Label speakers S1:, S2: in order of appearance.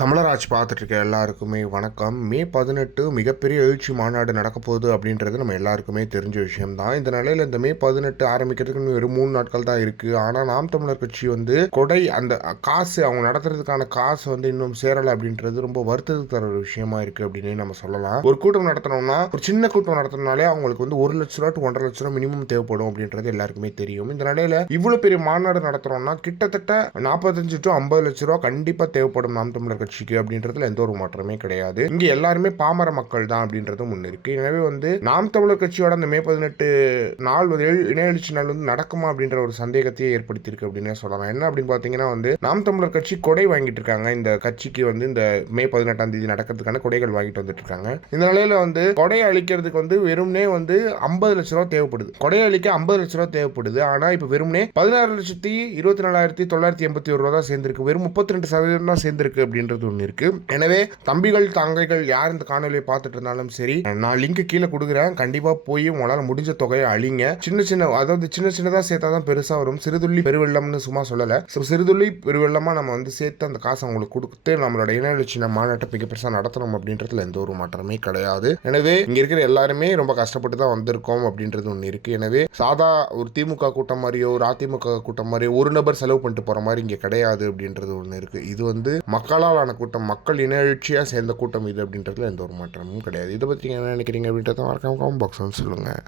S1: தமிழராஜ் பார்த்துட்டு இருக்க எல்லாருக்குமே வணக்கம். மே பதினெட்டு மிகப்பெரிய எழுச்சி மாநாடு நடக்க போகுது அப்படின்றது நம்ம எல்லாருக்குமே தெரிஞ்ச விஷயம் தான் இந்த நிலையில் இந்த மே பதினெட்டு ஆரம்பிக்கிறதுக்கு இன்னும் வெறும் மூணு நாட்கள் தான் இருக்கு. ஆனால் நாம் தமிழர் கட்சி வந்து கொடை அந்த காசு அவங்க நடத்துறதுக்கான காசு வந்து இன்னும் சேரலை அப்படின்றது ரொம்ப வருத்தத்துக்கு தர ஒரு விஷயமா இருக்கு அப்படின்னு நம்ம சொல்லலாம். ஒரு கூட்டம் நடத்தணும்னா ஒரு சின்ன கூட்டம் நடத்தினாலே அவங்களுக்கு வந்து ஒரு லட்ச ரூபா டு ஒன்றரை லட்ச ரூபா மினிமம் தேவைப்படும் அப்படின்றது எல்லாருக்குமே தெரியும். இந்த நிலையில இவ்வளவு பெரிய மாநாடு நடத்துறோம்னா கிட்டத்தட்ட நாற்பத்தஞ்சு டு ஐம்பது லட்ச ரூபா கண்டிப்பா தேவைப்படும் நாம் தமிழர் கட்சிக்கு அப்படின்றதுல எந்த ஒரு மாற்றமே கிடையாது. இங்க எல்லாருமே பாமர மக்கள் தான் அப்படின்றதும் ஒண்ணு இருக்கு. எனவே வந்து நாம் தமிழர் கட்சியோட அந்த மே பதினெட்டு நாள் வந்து எழு- இணைய நாள் வந்து நடக்குமா அப்படின்ற ஒரு சந்தேகத்தையே ஏற்படுத்தியிருக்கு அப்படின்னே சொல்லலாம். என்ன அப்படின்னு பாத்தீங்கன்னா வந்து நாம் தமிழர் கட்சி கொடை வாங்கிட்டு இருக்காங்க. இந்த கட்சிக்கு வந்து இந்த மே பதினெட்டாம் தேதி நடக்கிறதுக்கான கொடைகள் வாங்கிட்டு வந்துட்டு இருக்காங்க. இந்த நிலையில வந்து கொடை அழிக்கிறதுக்கு வந்து வெறும்னே வந்து ஐம்பது லட்ச ரூபா தேவைப்படுது. கொடை அளிக்க ஐம்பது லட்ச ரூபா தேவைப்படுது. ஆனா இப்ப வெறும்னே பதினாறு லட்சத்தி இருபத்தி நாலாயிரத்தி தொள்ளாயிரத்தி எண்பத்தி ஒரு ரூபா தான் சேர்ந்திருக்கு. வெறும் முப்பத்தி ரெண்டு சதவீதம் தான் சேர்ந்திருக்கு அப்படின்றது ஒன்று இருக்கு. எனவே தம்பிகள் தங்கைகள் யார் இந்த காணொலியை பார்த்துட்டு இருந்தாலும் சரி நான் லிங்க் கீழே கொடுக்குறேன். கண்டிப்பாக போய் உங்களால் முடிஞ்ச தொகையை அழிங்க. சின்ன சின்ன அதாவது சின்ன சின்னதாக சேர்த்தா தான் பெருசாக வரும். சிறுதுள்ளி பெருவெள்ளம்னு சும்மா சொல்லலை. சிறுதுள்ளி பெருவெள்ளமாக நம்ம வந்து சேர்த்து அந்த காசை அவங்களுக்கு கொடுத்து நம்மளோட இணையலட்சின மாநாட்டை மிக பெருசாக நடத்தணும் அப்படின்றதுல எந்த ஒரு மாற்றமே கிடையாது. எனவே இங்கே இருக்கிற எல்லாருமே ரொம்ப கஷ்டப்பட்டு தான் வந்திருக்கோம் அப்படின்றது ஒன்று இருக்கு. எனவே சாதா ஒரு திமுக கூட்டம் மாதிரியோ ஒரு அதிமுக கூட்டம் மாதிரியோ ஒரு நபர் செலவு பண்ணிட்டு போகிற மாதிரி இங்கே கிடையாது அப்படின்றது ஒன்று இருக்கு. இது வந்து மக்களால் ஆன கூட்டம் மக்கள் இணையழ்ச்சியா சேர்ந்த கூட்டம் இது அப்படின்றதுல எந்த ஒரு மாற்றமும் கிடையாது. இதை பற்றி என்ன நினைக்கிறீங்க அப்படின்றத மறக்காமல் காமெண்ட் பாக்ஸ் வந்து சொல்லுங்கள்